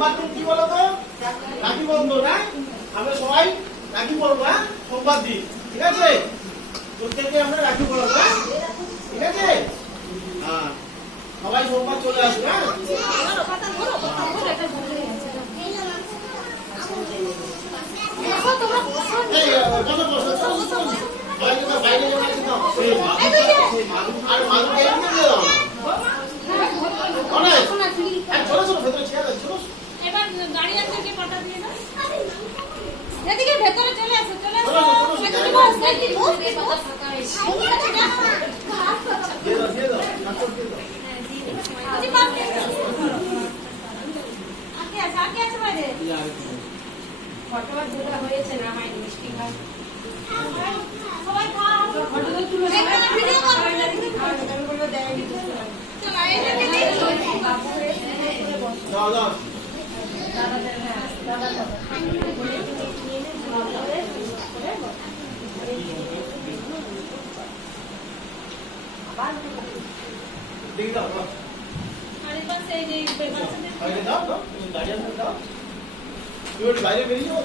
সোমবার দিন কি বলো তো? রাখি বন্ধন। হ্যাঁ, আমরা সবাই রাখি পড়বো। হ্যাঁ, সোমবার দিন। ঠিক আছে? প্রত্যেককে আমরা রাখি পড়াবো। হ্যাঁ, ঠিক আছে? হ্যাঁ, সবাই সোমবার চলে আসবে। হ্যাঁ, বাইরে আর মালু চলো চলো ভেতরে ছেড়ে দাও। চলো এবার গাড়ি আছে কি পাটা দিয়ে দাও। এদিকে ভেতরে চলে আসো, চলে আসো। দিয়ে দাও। আগে আছে বাইরে। ফটোবার যেটা হয়েছে না হয় মিষ্টি খাও। সবাই খাও। ফটোটা তুলে ভিডিও করো। আমি বলবো দেয় দিতে। চলো এটাকে দিয়ে দাও দাও। দাদাদের হ্যাঁ দাদা দেখি দাও দাও। আরে বাস এই যে বাচ্চাদের বাইরে দাও দাও। গাড়ি আনতে দাও। তুমি বাইরে বেরিয়ে যাও।